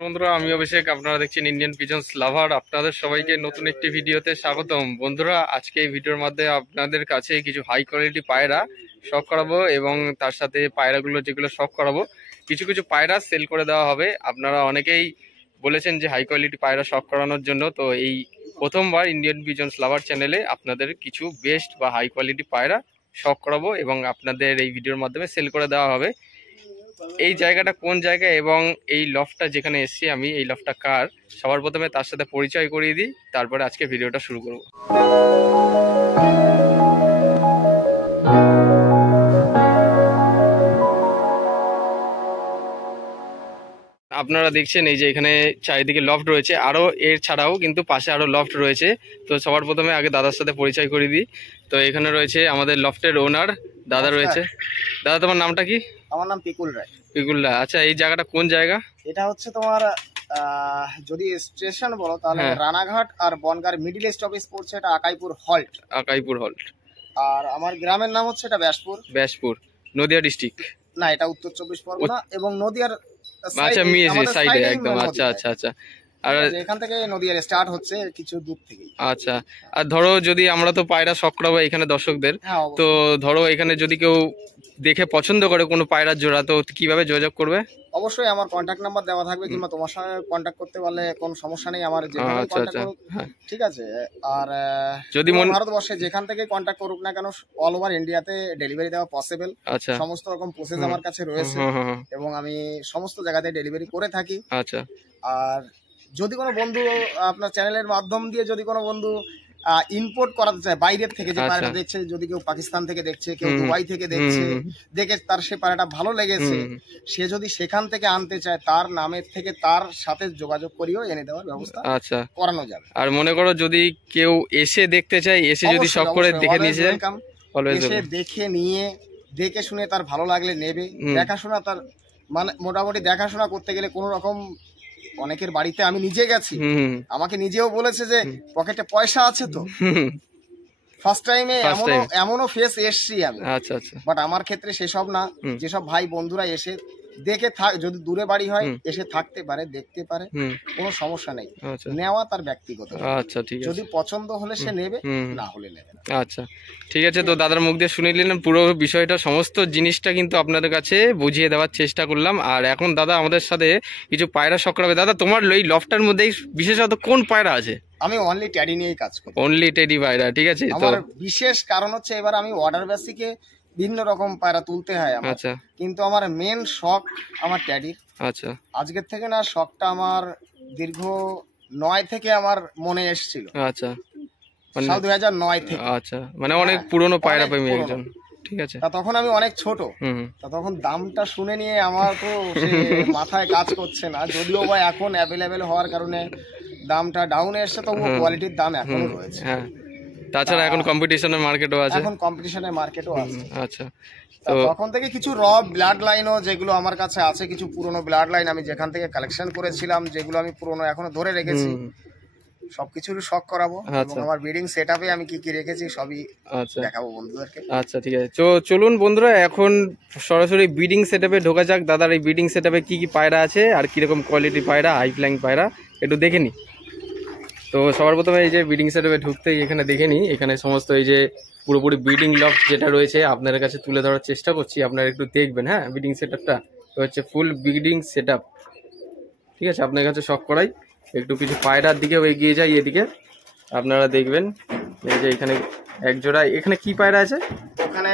বন্ধুরা, আমি অভিষেক। আপনারা দেখছেন ইন্ডিয়ান পিজন্স লাভার। আপনাদের সবাইকে নতুন একটি ভিডিওতে স্বাগতম। বন্ধুরা, আজকে এই ভিডিওর মাধ্যমে আপনাদের কাছে কিছু হাই কোয়ালিটি পায়রা শখ করাবো এবং তার সাথে পায়রাগুলো যেগুলো শখ করাবো, কিছু কিছু পায়রা সেল করে দেওয়া হবে। আপনারা অনেকেই বলেছেন যে হাই কোয়ালিটি পায়রা শখ করানোর জন্য, তো এই প্রথমবার ইন্ডিয়ান পিজন্স লাভার চ্যানেলে আপনাদের কিছু বেস্ট বা হাই কোয়ালিটি পায়রা শখ করাবো এবং আপনাদের এই ভিডিওর মাধ্যমে সেল করে দেওয়া হবে। এই জায়গাটা কোন জায়গা এবং এই লফটটা যেখানে এসেছি আমি, এই লফটটা কার, সবার প্রথমে তার সাথে পরিচয় করিয়ে দিই, তারপরে আজকে ভিডিওটা শুরু করব। আপনারা দেখছেন এই যে এখানে চারিদিকে লফট রয়েছে, আরো এর ছাড়াও কিন্তু পাশে আরো লফট রয়েছে। তো সবার প্রথমে আগে দাদার সাথে পরিচয় করিয়ে দিই। তো এখানে রয়েছে আমাদের লফটের ওনার দাদা রয়েছে। দাদা, তোমার নামটা কি? আমার নাম পিকুল রায়। পিকুল রায়, আচ্ছা। এই জায়গাটা কোন জায়গা? এটা হচ্ছে তোমার যদি স্টেশন বলো তাহলে রানাঘাট আর বনগাঁর মিডিল স্টপেজ পড়ছে, এটা আকাইপুর হল্ট। আকাইপুর হল্ট। আর আমার গ্রামের নাম হচ্ছে এটা ব্যাসপুর। ব্যাসপুর নদিয়া ডিস্ট্রিক্ট? না, এটা উত্তর চব্বিশ পরগনা এবং নদিয়ার আচ্ছা, সাইডে একদম। আচ্ছা আচ্ছা আচ্ছা। আর এখান থেকে নদিয়ার স্টার্ট হচ্ছে কিছু দূর থেকে। আচ্ছা। আর ধরো যদি আমরা তো পায়রা শখ করাবো এখানে দর্শকদের, তো ধরো এখানে যদি কেউ দেখে পছন্দ করে কোনো পায়রার জোড়া, তো কিভাবে যোগাযোগ করবে? অবশ্যই আমার কন্ট্যাক্ট নাম্বার দেওয়া থাকবে, কিংবা তোমার সঙ্গে কন্ট্যাক্ট করতে পারলে কোনো সমস্যা নেই। আমার যেভাবে কন্ট্যাক্ট করুক, ঠিক আছে। আর যদি ভারতবর্ষে যেখান থেকে কন্ট্যাক্ট করুক না কেন, অল ওভার ইন্ডিয়াতে ডেলিভারি দেওয়া পসিবল। আচ্ছা। সমস্ত রকম প্রসেস আমার কাছে রয়েছে এবং আমি সমস্ত জায়গাতে ডেলিভারি করে থাকি। আচ্ছা। আর যদি কোনো বন্ধু আপনার চ্যানেলের মাধ্যম দিয়ে যদি কোনো বন্ধু ইম্পোর্ট করাতে চায় বাইরের থেকে, যে পায়রাটা দেখছে, যদি কেউ পাকিস্তান থেকে দেখছে, কেউ দুবাই থেকে দেখছে, দেখে তার সে পায়রাটা ভালো লেগেছে, সে যদি সেখান থেকে আনতে চায়, তার নামের থেকে তার সাথে যোগাযোগ করিও এনে দেওয়ার ব্যবস্থা করানো যাবে। আর মনে করো যদি কেউ এসে দেখতে চায়, এসে যদি শখ করে দেখে নিয়ে যায়, এসে দেখে নিয়ে দেখে শুনে তার ভালো লাগলে নেবে। দেখাশোনা তার মানে মোটামুটি দেখাশোনা করতে গেলে কোনো রকম, অনেকের বাড়িতে আমি নিজে গেছি, আমাকে নিজেও বলেছে যে পকেটে পয়সা আছে তো। ফার্স্ট টাইমে এমনও ফেস এসছি আমি। আচ্ছা আচ্ছা। বাট আমার ক্ষেত্রে সেসব না, যেসব ভাই বন্ধুরা এসে দেখে যদি দূরে বাড়ি হয় এসে থাকতে পারে, দেখতে পারে, কোনো সমস্যা নেই। নেওয়া তার ব্যক্তিগত। আচ্ছা, ঠিক আছে। যদি পছন্দ হলে সে নেবে, না হলে নেবে না। আচ্ছা, ঠিক আছে। তো দাদার মুখ দিয়ে শুনে নিলেন পুরো বিষয়টা, সমস্ত জিনিসটা কিন্তু আপনাদের কাছে বুঝিয়ে দেওয়ার চেষ্টা করলাম। আর এখন দাদা আমাদের সাথে কিছু পায়রা শখ করাবে। দাদা, তোমার এই লফটার মধ্যে বিশেষত কোন পায়রা আছে? আমি অনলি টেডি নিয়েই কাজ করি। অনলি টেডি পায়রা, ঠিক আছে। আমার বিশেষ কারণ হচ্ছে এবার আমি অর্ডার বেসিকে ভিন্ন রকম পায়রা তুলতে হয় আমার। আচ্ছা। কিন্তু আমার মেন শখ আমার ট্যাডির। আচ্ছা। আজকের থেকে না, শখটা আমার দীর্ঘ 9 থেকে আমার মনে এসেছিল। আচ্ছা, মানে 2009 থেকে। আচ্ছা, মানে অনেক পুরনো পায়রা প্রেমী একজন, ঠিক আছে। তখন আমি অনেক ছোট, তখন দামটা শুনে নিয়ে আমার তো মাথায় কাজ করছে না, যদিও বা এখন অ্যাভেলেবেল হওয়ার কারণে দামটা ডাউনে এসছে, তবুও কোয়ালিটির দাম এখনো রয়েছে। হ্যাঁ, তাছাড়া এখন কম্পিটিশনের মার্কেটও আছে। এখন কম্পিটিশনের মার্কেটও আছে। আচ্ছা। তো তখন থেকে কিছু র ব্লাড লাইনও যেগুলো আমার কাছে আছে, কিছু পুরনো ব্লাড লাইন আমি যেখান থেকে কালেকশন করেছিলাম, যেগুলো আমি পুরনো এখনো ধরে রেখেছি, সবকিছুর শখ করাবো। এবং আমার ব্রিডিং সেটআপে আমি কি কি রেখেছি সবই দেখাবো বন্ধুদেরকে। আচ্ছা, ঠিক আছে। তো চলুন বন্ধুরা, এখন সরাসরি ব্রিডিং সেটআপে ঢোকা যাক। দাদার এই ব্রিডিং সেটআপে কি কি পায়রা আছে আর কিরকম কোয়ালিটি পায়রা, হাই ফ্লাইং পায়রা, একটু দেখে নি। তো সবার প্রথমে এই যে ব্রিডিং সেটআপে ঢুকতেই এখানে দেখে নিই, এখানে সমস্ত এই যে পুরোপুরি ব্রিডিং লফট যেটা রয়েছে আপনাদের কাছে তুলে ধরার চেষ্টা করছি, আপনারা একটু দেখবেন। হ্যাঁ, ব্রিডিং সেটআপটা হচ্ছে ফুল ব্রিডিং সেটআপ, ঠিক আছে। আপনার কাছে শখ করাই একটু কিছু পায়রার দিকেও এগিয়ে যাই। এদিকে আপনারা দেখবেন এই যে এখানে এক জোড়া, এখানে কি পায়রা আছে? ওখানে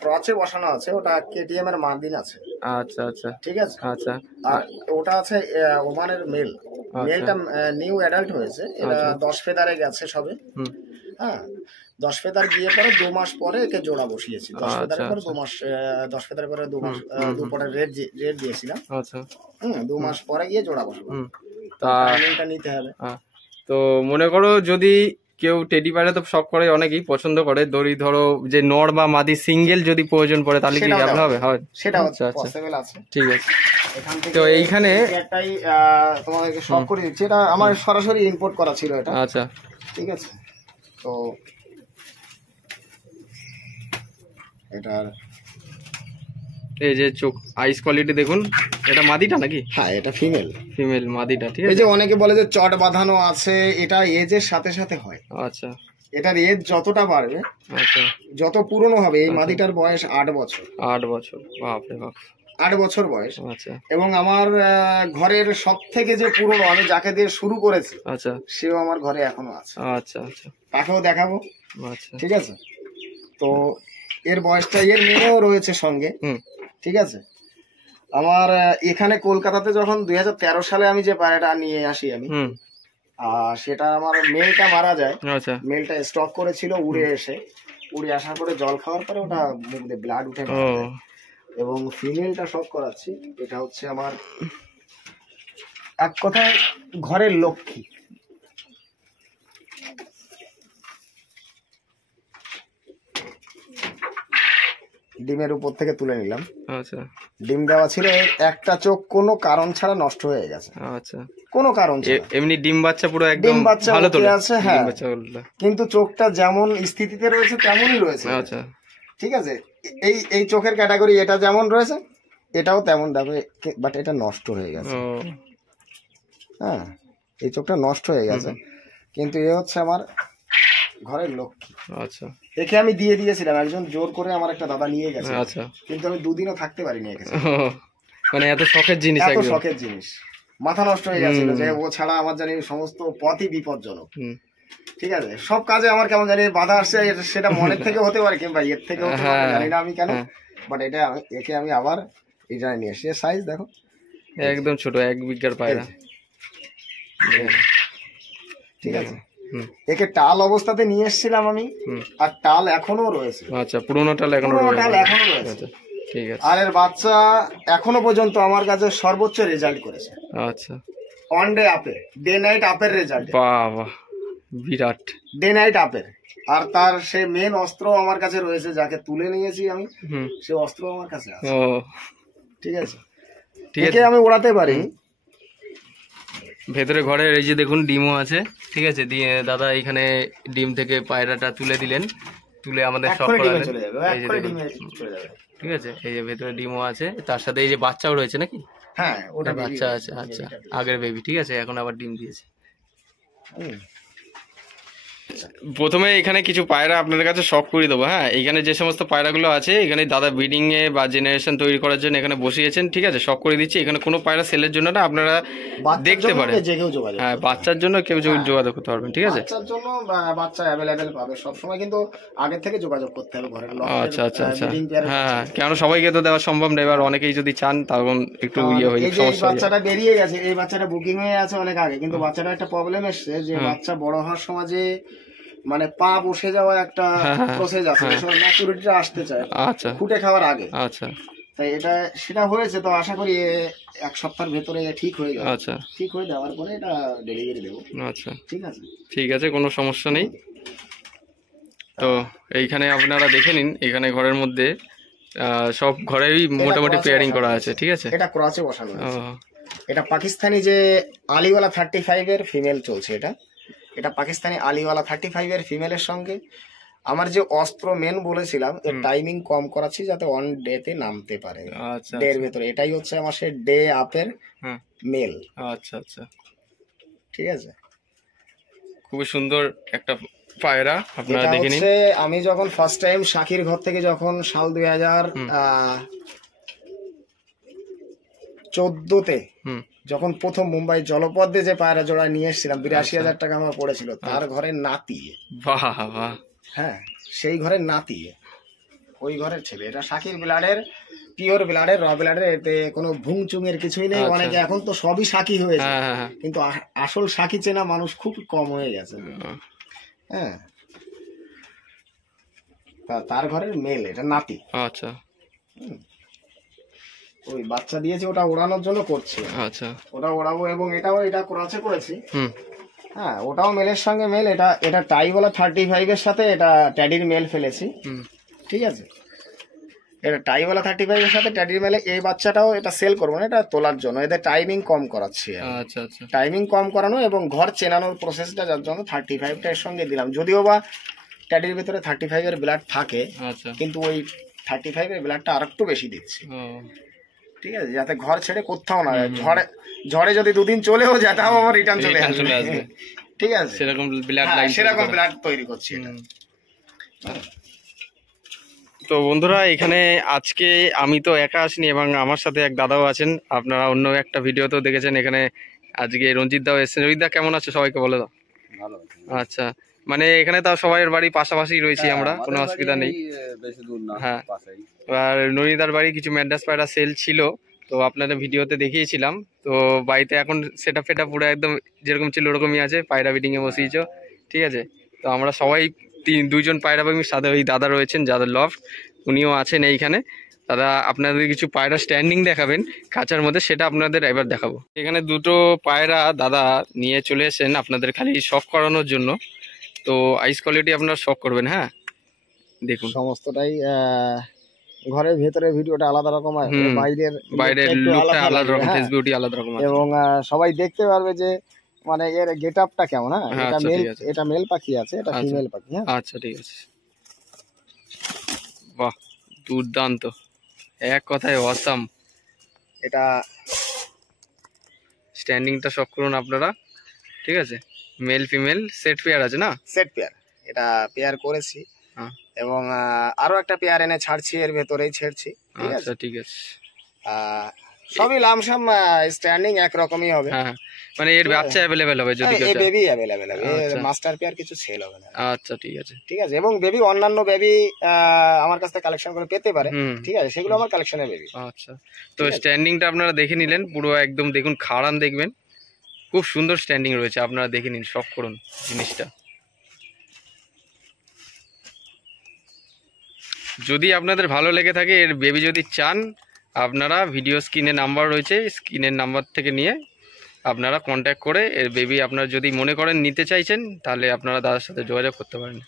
ক্রচে বসানো আছে, ওটা কেটিএম এর মার্দিন আছে। আচ্ছা আচ্ছা, ঠিক আছে। আচ্ছা, আর ওটা আছে ওমানের মেল। মেলটা নিউ অ্যাডাল্ট হয়েছে, এটা 10 ফেদারে গেছে সবে। হ্যাঁ, 10 ফেদার গিয়ে পরে 2 মাস পরে একে জোড়া বসিয়েছি। 10 ফেদারের পরে 2 মাস, 10 ফেদারের পরে 2 মাস, 2 পরে রেড দিয়েছিলাম। আচ্ছা। 2 মাস পরে গিয়ে জোড়া বসাবো, তা টাইমিংটা নিতে হবে। তো মনে করো যদি কেউ টেডি পায়রা তো শখ করে, অনেকেই পছন্দ করে, ধরো যে নর বা মাদি সিঙ্গেল যদি প্রয়োজন পড়ে তাহলে কি ভালো হবে? হয়, সেটা পসিবল আছে, ঠিক আছে। তো এইখানে একটাই তোমাদেরকে শখ করে দিচ্ছি, এটা আমার সরাসরি ইম্পোর্ট করা ছিল এটা। আচ্ছা, ঠিক আছে। তো এটার এই যে চোখ আইস কোয়ালিটি দেখুন, এটা মাদিটা নাকি? হ্যাঁ, এটা ফিমেল। ফিমেল মাদিটা, ঠিক আছে। এই যে অনেকে বলে যে চট বাঁধানো আছে, এটা এজের সাথে সাথে হয়। আচ্ছা, এটার এজ যতটা বাড়বে, আচ্ছা, যত পুরনো হবে, এই আচ্ছা। মাদিটার বয়স 8 বছর। 8 বছর, বাপরে বাপ। 8 বছর বয়স। আচ্ছা, এবং আমার ঘরের সব থেকে যে পুরনো, আমি যাকে দিয়ে শুরু করেছি, আচ্ছা, সেও আমার ঘরে এখনো আছে। আচ্ছা, আচ্ছা, তাকেও দেখাবো, আচ্ছা। ঠিক আছে। তো এর বয়সটা, এর মেয়েও রয়েছে সঙ্গে, হুম, ঠিক আছে। আমার এখানে কলকাতাতে যখন 2013 সালে আমি যে পায়রাটা নিয়ে আসি আমি, হুম, সেটা আমার মেলটা মারা যায়। আচ্ছা, মেলটা স্টক করেছিল, উড়ে আসার পরে জল খাওয়ার পরে ওটা মুখ দিয়ে ব্লাড উঠে ও, মারা যায়। এবং ফিমেলটা শক করাচ্ছি, এটা হচ্ছে আমার এক কথায় ঘরের লক্ষ্মী। ডিমের উপর থেকে তুলে নিলাম। আচ্ছা, ডিম দেওয়া ছিল, একটা চোখ কোনো কারণ ছাড়া নষ্ট হয়ে গেছে, আচ্ছা। কোনো কারণ ছাড়া। এমনি ডিম বাচ্চা পুরো একদম ডিম বাচ্চা ভালো ওকে তোলে আছে, হ্যাঁ, ডিম বাচ্চা গুলো। কিন্তু চোখটা যেমন স্থিতিতে রয়েছে তেমনই রয়েছে। আচ্ছা, ঠিক আছে। এই চোখের ক্যাটাগরি এটা যেমন রয়েছে, এটাও তেমন যাবে, বাট এটা নষ্ট হয়ে গেছে। ও, হ্যাঁ, এই চোখটা নষ্ট হয়ে গেছে, কিন্তু এ হচ্ছে আমার ঘরের লক্ষ্মী। আচ্ছা, একে আমি দিয়ে দিয়েছিলাম, একজন জোর করে আমার একটা দাদা নিয়ে গেছে, আচ্ছা। কিন্তু আমি দুদিনও থাকতে পারিনি একে। মানে এত শখের জিনিস, এত একদম শখের জিনিস, মাথা নষ্ট হয়ে গেছিল যে ও ছাড়া আমার জানি সমস্ত পথই বিপজ্জনক। ঠিক আছে, সব কাজে আমার কেমন জানি বাধা আসছে, সেটা মনের থেকে হতে পারে কিংবা এর থেকে হতে পারে, জানি না আমি কেন, বাট এটা একে আমি আবার এটা নিয়ে এসে সাইজ দেখো একদম ছোট, 1 বিঘার পায়রা, ঠিক আছে। একে টাল অবস্থাতে নিয়ে এসেছিলাম আমি, আর টাল এখনো রয়েছে। আচ্ছা, পুরোনো টাল এখনো রয়েছে, ঠিক আছে। আর এর বাচ্চা এখনো পর্যন্ত আমার কাছে সর্বোচ্চ রেজাল্ট করেছে। আচ্ছা, অন ডে আপের, ডে নাইট আপের রেজাল্ট। বাবা, বিরাট। ডে নাইট আপের। আর তার সে মেন অস্ত্র আমার কাছে রয়েছে, যাকে তুলে নিয়েছি আমি, সে অস্ত্র আমার কাছে আছে। ও, ঠিক আছে, ঠিক আছে, আমি ওড়াতে পারি। ভেতরে ঘরের এই যে দেখুন ডিমও আছে, ঠিক আছে। দিয়ে দাদা এখানে ডিম থেকে পায়রাটা তুলে দিলেন, তুলে আমাদের শখ করালেন, ঠিক আছে। এই যে ভেতরে ডিমও আছে, তার সাথে এই যে বাচ্চাও রয়েছে নাকি? হ্যাঁ, ওটা বাচ্চা আছে, আচ্ছা, আগের বেবি, ঠিক আছে। এখন আবার ডিম দিয়েছে। প্রথমে এখানে কিছু পায়রা আপনাদের কাছে শখ করে দেবো। হ্যাঁ, এখানে যে সমস্ত পায়রাগুলো আছে, এখানে দাদা ব্রিডিং এ বা জেনারেশন তৈরি করার জন্য এখানে বসিয়েছেন, ঠিক আছে। শখ করে দিচ্ছি, এখানে কোনো পায়রা সেলের জন্য না, আপনারা দেখতে পারেন। হ্যাঁ, বাচ্চার জন্য কেউ যোগাযোগ করতে পারবেন, ঠিক আছে। বাচ্চার জন্য বাচ্চা অ্যাভেলেবেল পাবে সব সময়, কিন্তু আগে থেকে যোগাযোগ করতে হবে ঘরের লোক। আচ্ছা, আচ্ছা, আচ্ছা। হ্যাঁ, কেন সবাইকে তো দেওয়া সম্ভব না, এবার অনেকেই যদি চান তখন একটু ইয়ে হয়ে যাবে, সমস্যা। বাচ্চাটা বেরিয়ে গেছে, এই বাচ্চাটা বুকিং হয়ে আছে অনেক আগে, কিন্তু বাচ্চাটা একটা প্রবলেম এসছে যে বাচ্চা বড় হওয়ার সময় যে মানে পা বসে যাওয়া একটা প্রসেস আছে, ম্যাচুরিটিটা আসতে চায়, আচ্ছা, ফুটে খাওয়ার আগে, আচ্ছা। তাই সেটা হয়েছে, তো আশা করি 1 সপ্তাহের ভেতরে ঠিক হয়ে যাবে। আচ্ছা, ঠিক হয়ে যাওয়ার পরে এটা ডেলিভারি দেবো। আচ্ছা, ঠিক আছে, ঠিক আছে, কোনো সমস্যা নেই। তো এইখানে আপনারা দেখে নিন, এখানে ঘরের মধ্যে সব ঘরেই মোটামুটি পেয়ারিং করা আছে, ঠিক আছে। এটা ক্রসে বসানো আছে। এটা পাকিস্তানি যে আলিওয়ালা 35 এর ফিমেল চলছে, এটা পাকিস্তানি আলিওয়ালা 35 এর ফিমেলের সঙ্গে আমার যে অস্ত্র মেন বলেছিলাম, এর টাইমিং কম করাচ্ছি যাতে অন ডে তে নামতে পারে। আচ্ছা, ডে এর ভেতরে এটাই হচ্ছে আমার সে ডে আপের মেল। আচ্ছা, আচ্ছা, ঠিক আছে। খুবই সুন্দর একটা পায়রা, আপনারা দেখে নিন। আমি যখন ফার্স্ট টাইম শাকির ঘর থেকে যখন সাল 2014-তে যখন প্রথম মুম্বাই জলপথে যে পায়রা জোড়া নিয়ে এসেছিলাম, 82,000 টাকা আমার পড়েছিল, তার ঘরের নাতি। বাহ বাহ, হ্যাঁ, সেই ঘরের নাতি, ওই ঘরের ছেলে। এটা শাকির ব্লাডের, পিওর ব্লাডের, র ব্লাডের, এতে কোনো ভুংচুং এর কিছুই নেই। অনেকে এখন তো সবই শাকি হয়েছে, কিন্তু আসল শাকি চেনা মানুষ খুব কম হয়ে গেছে। হ্যাঁ, তার ঘরের মেল, এটা নাতি। আচ্ছা, ওই বাচ্চা দিয়েছে, ওটা ওড়ানোর জন্য করছি। আচ্ছা, ওটা ওড়াবো, এবং এটা ক্রসে করেছি। হ্যাঁ, ওটাও মেলের সঙ্গে মেল। এটা টাইওয়ালা 35 এর সাথে এটা ট্যাডির মেল ফেলেছি, ঠিক আছে। এটা টাইওয়ালা 35 এর সাথে ট্যাডির মেলে। এই বাচ্চাটাও এটা সেল করবো না, এটা তোলার জন্য। এদের টাইমিং কম করাচ্ছি। আচ্ছা, আচ্ছা, টাইমিং কম করানো এবং ঘর চেনানোর প্রসেসটা, যার জন্য 35টা এর সঙ্গে দিলাম। যদিও বা ট্যাডির ভিতরে 35 এর ব্লাড থাকে, কিন্তু ওই 35 এর ব্লাডটা আর একটু বেশি দিচ্ছি। ঠিক আছে, যাতে ঘর ছেড়ে কোথাও না যায়। ঝড়ে যদি 2 দিন চলেও যায় তাও আবার রিটার্ন চলে আসবে। ঠিক আছে, সেরকম ব্লাড সেরকম ব্লাড তৈরি করছি এটা। তো বন্ধুরা, এখানে আজকে আমি তো একা আসিনি এবং আমার সাথে এক দাদাও আছেন, আপনারা অন্য একটা ভিডিওতেও দেখেছেন। এখানে আজকে রঞ্জিত দাও এসেছেন। রঞ্জিত দা কেমন আছে, সবাইকে বলে দাও। ভালো। আচ্ছা, মানে এখানে তাও সবাই বাড়ি পাশাপাশি রয়েছি আমরা, কোনো অসুবিধা নেই। হ্যাঁ, আর নরিদার বাড়ি কিছু ম্যাড্রাস পায়রা সেল ছিল, তো আপনাদের ভিডিওতে দেখিয়েছিলাম। তো বাড়িতে এখন সেটা ফেটা পুরো একদম যেরকম ছিল ওরকমই আছে, পায়রা বিডিংয়ে বসিয়েছ। ঠিক আছে, তো আমরা সবাই 2জন পায়রা প্রেমীর সাথে ওই দাদা রয়েছেন, যাদের লফট, উনিও আছেন এইখানে। দাদা আপনাদের কিছু পায়রা স্ট্যান্ডিং দেখাবেন কাঁচার মধ্যে, সেটা আপনাদের এবার দেখাবো। এখানে 2টো পায়রা দাদা নিয়ে চলে এসেছেন আপনাদের খালি শখ করানোর জন্য। তো আইস কোয়ালিটি আপনারা শখ করবেন। হ্যাঁ, দেখুন সমস্তটাই ঘরের ভেতরে ভিডিওটা আলাদা রকম, বাইরের লুকটা আলাদা রকম, ফেস বিউটি আলাদা রকম, এবং সবাই দেখতে পারবে যে মানে এর গেটআপটা কেমন। হ্যাঁ, এটা মেল পাখি আছে, এটা ফিমেল পাখি। হ্যাঁ, আচ্ছা ঠিক আছে। বাহ, দুর্দান্ত, এক কথায় অসাম। এটা স্ট্যান্ডিংটা শখ করুন আপনারা। ঠিক আছে, মেল ফিমেল সেট পেয়ার আছে না? সেট পেয়ার, এটা পেয়ার করেছি এবং আরো একটা পেয়ার এনে ছাড়ছি, এর ভেতরেই ছেড়ছি। আচ্ছা ঠিক আছে, সবই লামসাম স্ট্যান্ডিং একরকমই হবে। হ্যাঁ, মানে এর বাচ্চা অ্যাভেলেবেল হবে যদি এই বেবি অ্যাভেলেবেল হবে, মাস্টার পেয়ার কিছু সেল হবে না। আচ্ছা ঠিক আছে, ঠিক আছে। এবং বেবি অন্যান্য বেবি আমার কাছ থেকে কালেকশন করে পেতে পারে। ঠিক আছে, সেগুলো আমার কালেকশনের বেবি। আচ্ছা, তো স্ট্যান্ডিংটা আপনারা দেখে নিলেন পুরো একদম, দেখুন খাড়ান দেখবেন, খুব সুন্দর স্ট্যান্ডিং রয়েছে, আপনারা দেখে নিন, শখ করুন জিনিসটা। যদি আপনাদের ভালো লেগে থাকে, এর বেবি যদি চান, আপনারা ভিডিও স্ক্রিনে নাম্বার রয়েছে, স্ক্রিনের নাম্বার থেকে নিয়ে আপনারা কন্ট্যাক্ট করে এর বেবি আপনারা যদি মনে করেন নিতে চাইছেন, তাহলে আপনারা দাদার সাথে যোগাযোগ করতে পারেন।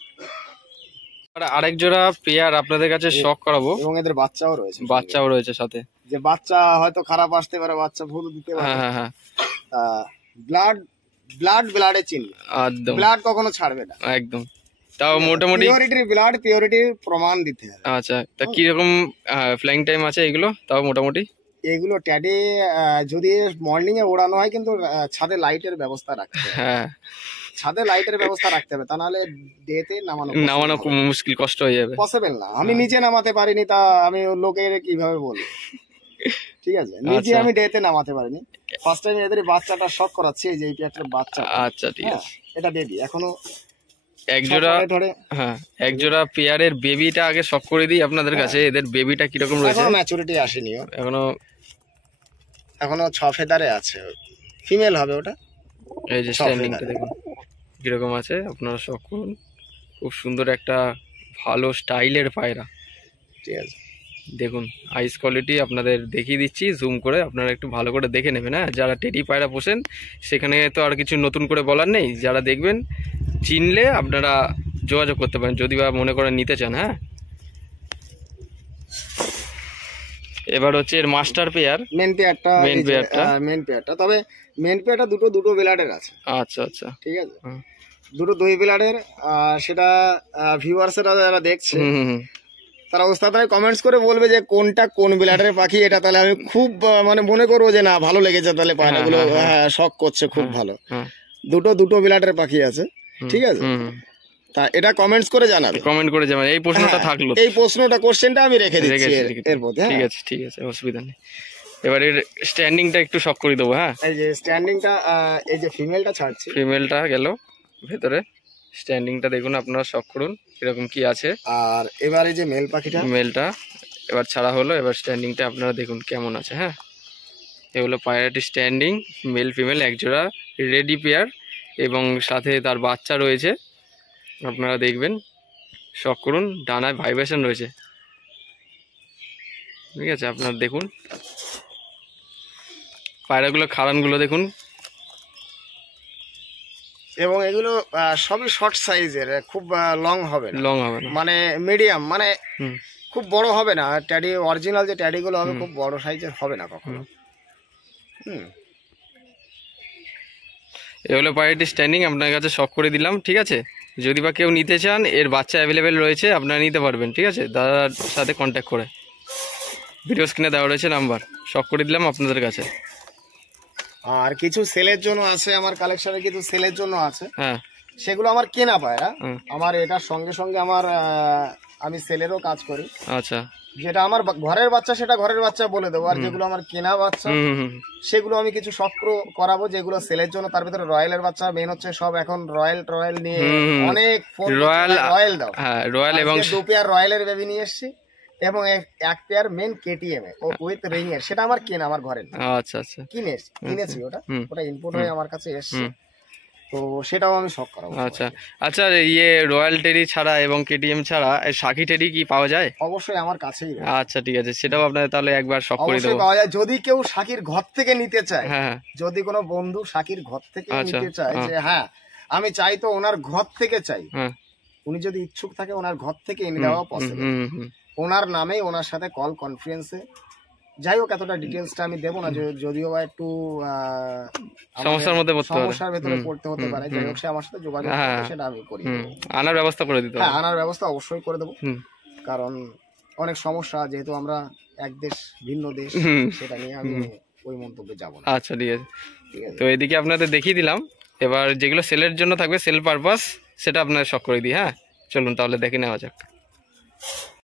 আর আরেক জোড়া পেয়ার আপনাদের কাছে শখ করাবো, এবং এদের বাচ্চাও রয়েছে সাথে। যে বাচ্চা হয়তো খারাপ আসতে পারে, বাচ্চা ভুল দিতে পারে। হ্যাঁ হ্যাঁ, ব্লাডে চিনবে, একদম ব্লাড কখনো ছাড়বে না, একদম। তাও মোটামুটি পিওরিটির প্রমাণ দিতে হবে। আচ্ছা, তা কি রকম ফ্লাইং টাইম আছে এগুলো? তাও মোটামুটি এগুলো ট্যাডে যদি মর্নিং এ ওড়ানো হয়, কিন্তু ছাদে লাইটের ব্যবস্থা রাখতে হবে। হ্যাঁ, ছাদে লাইটের ব্যবস্থা রাখতে হবে, তা নাহলে ডেতে নামানো খুব মুশকিল, কষ্ট হয়ে যাবে, পসিবল না। আমি নিজে নামাতে পারিনি, তা আমি লোকের কিভাবে বলবো? ঠিক আছে, নিজে আমি ডেতে নামাতে পারিনি। ফার্স্ট টাইম এদের বাচ্চাটা শক করাচ্ছি, এই যে এই পেয়ারটার বাচ্চা। আচ্ছা ঠিক আছে, এটা বেবি এখনো একজোড়া পেয়ারের বেবিটা আগে শখ করে দিই আপনাদের কাছে। এদের বেবিটা কিরকম রয়েছে? ম্যাচুরিটি আসেনি, এখনো 6 ফেদারে আছে, ফিমেল হবে ওটা। এই যে স্ট্যান্ডিংটা দেখুন কিরকম আছে, আপনারা শখ করুন। খুব সুন্দর একটা ভালো স্টাইলের পায়রা। ঠিক আছে, দেখুন আইস কোয়ালিটি আপনাদের দেখিয়ে দিচ্ছি জুম করে, আপনারা একটু ভালো করে দেখে নেবেন। হ্যাঁ, যারা টেডি পায়রা পোষেন সেখানে তো আর কিছু নতুন করে বলার নেই, যারা দেখবেন চিনলে আপনারা যোগাযোগ করতে পারেন যদি বা মনে করেন নিতে চান। হ্যাঁ, এবার হচ্ছে এর মাস্টার পেয়ার, মেন পেয়ারটা তবে মেন পেয়ারটা দুটো ব্লাডের আছে। আচ্ছা আচ্ছা ঠিক আছে, দুটো 2 ব্লাডের। সেটা ভিউয়ার্সরা যারা দেখছে তারা ওস্তাদরা কমেন্টস করে বলবে যে কোনটা কোন ব্লাডের পাখি, এটা তাহলে আমি খুব মানে মনে করবো যে না ভালো লেগেছে, তাহলে পায়রাগুলো শখ করছে, খুব ভালো। দুটো ব্লাডের পাখি আছে। ঠিক আছে, তা এটা কমেন্টস করে জানাবে, এই প্রশ্নটা থাকলো, এই প্রশ্নটা কোশ্চেনটা আমি রেখে দিচ্ছি এর মধ্যে। ঠিক আছে, অসুবিধা নেই। এবার এর স্ট্যান্ডিংটা একটু শখ করে দেবো। হ্যাঁ, এই যে স্ট্যান্ডিংটা, এই যে ফিমেলটা ছাড়ছি, ফিমেলটা গেল ভেতরে, স্ট্যান্ডিংটা দেখুন আপনারা শখ করুন কিরকম কি আছে। আর এবারে যে মেলটা এবার ছাড়া হলো, এবার স্ট্যান্ডিংটা আপনারা দেখুন কেমন আছে। হ্যাঁ, এগুলো পায়রাটি স্ট্যান্ডিং, মেল ফিমেল একজোড়া রেডি পেয়ার, এবং সাথে তার বাচ্চা রয়েছে, আপনারা দেখবেন শখ করুন। ডানায় ভাইব্রেশন রয়েছে, ঠিক আছে, আপনারা দেখুন পায়রাগুলো, খাড়ানগুলো দেখুন। এবং এগুলো সবই শর্ট সাইজের, খুব লং হবে না, মানে মিডিয়াম, মানে খুব বড় হবে না। ট্যাডি অরিজিনাল যে ট্যাডিগুলো হবে খুব বড় সাইজের হবে না কখনো। এগুলো পায়রাটি স্ট্যান্ডিং আপনার কাছে শখ করে দিলাম। ঠিক আছে, যদি বা কেউ নিতে চান, এর বাচ্চা অ্যাভেলেবেল রয়েছে, আপনারা নিতে পারবেন। ঠিক আছে, দাদার সাথে কন্ট্যাক্ট করে ভিডিও স্ক্রিনে দেওয়া রয়েছে নাম্বার, শখ করে দিলাম আপনাদের কাছে। আর কিছু সেলের জন্য আছে আমার কালেকশনে, কিছু সেলের জন্য আছে, হ্যাঁ সেগুলো আমার কেনা পায়রা। আমার এটার সঙ্গে সঙ্গে আমার আমি সেলেরও কাজ করি। আচ্ছা, যেটা আমার ঘরের বাচ্চা সেটা ঘরের বাচ্চা বলে দেবো, আর যেগুলো আমার কেনা বাচ্চা সেগুলো আমি কিছু শখ করাবো যেগুলো সেলের জন্য। তার ভিতরে রয়্যালের বাচ্চা মেন হচ্ছে, সব এখন রয়্যাল নিয়ে অনেক রয়্যাল দাও, রয়্যাল এবং 2 পেয়ার রয়্যালের বেবি নিয়ে এসেছি এবং 1 পেয়ার মেন কেটিএম এ উইথ রিং এর, সেটা আমার কেনা, আমার ঘরের। আচ্ছা আচ্ছা, কিনেছি ওটা ইনপুট হয়ে আমার কাছে এসেছে, তো সেটাও আমি শখ করাবো। আচ্ছা আচ্ছা, রয়্যাল টেডি ছাড়া এবং কেটিএম ছাড়া শাকি টেডি কি পাওয়া যায়? অবশ্যই আমার কাছেই। আচ্ছা ঠিক আছে, সেটাও আপনাদের তাহলে একবার শখ করে দেবো। পাওয়া যায় যদি কেউ শাকির ঘর থেকে নিতে চায়। যদি কোনো বন্ধু শাকির ঘর থেকে নিতে চায়, যে হ্যাঁ আমি চাই, তো ওনার ঘর থেকে চাই, উনি যদি ইচ্ছুক থাকে ওনার ঘর থেকে এনে দেওয়া পসিবল। ওনার নামে ওনার সাথে কল কনফারেন্সে, যাই হোক এতটা ডিটেলসটা আমি দেবো না, যদিও একটু সমস্যার ভেতরে পড়তে হতে পারে, যাই হোক সে আমার সাথে যোগাযোগ করবে, সেটা আমি করি, আনার ব্যবস্থা করে দিতে। হ্যাঁ, আনার ব্যবস্থা অবশ্যই করে দেবো, কারণ অনেক সমস্যা, যেহেতু আমরা এক দেশ ভিন্ন দেশ, সেটা নিয়ে আমি ওই মন্তব্যে যাবো না। আচ্ছা ঠিক আছে, তো এদিকে আপনাদের দেখিয়ে দিলাম। এবার যেগুলো সেলের জন্য থাকবে, সেল পারপাস, সেটা আপনার শখ করে দিই। হ্যাঁ চলুন তাহলে দেখে নেওয়া যাক।